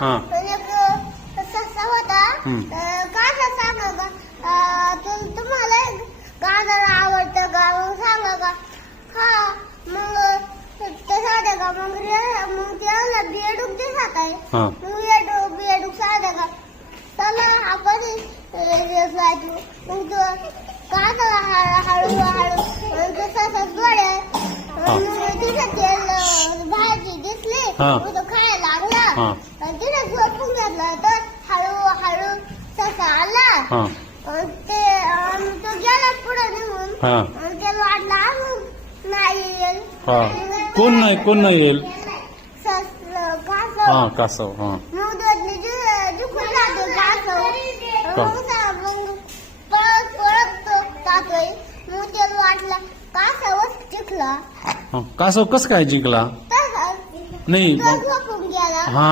हा. आणि एक ससा होता. काय सांगा का तुम्हाला गाणं आवडतं का मग सांगा का. हा मग ते साधे का मग त्याला बेडूक दिसत आहे. हा. मग बेडूक साधे का चला आपण जायचो. मग तो कांदा हळू हळू तो ससा जोड्या तिथे तेल भाजी दिसली. हा. मग तो खायला लागला. हा. आणि तिथे झोपून घेतला तर हळू हळू ससा आला. हा. तो गेला पुढे निघून. हा. आणि त्याला वाटलं अजून नाही येईल. हा. कोण नाही येईल. कासव. हा कासव. हा. मग जिंकून जातो कासव. का? मग पळत तो जातोय. मग त्याला वाटलं कासवच जिंकला. हा. कासव कस काय जिंकला तसंच नाही तो झोपून गेला. हा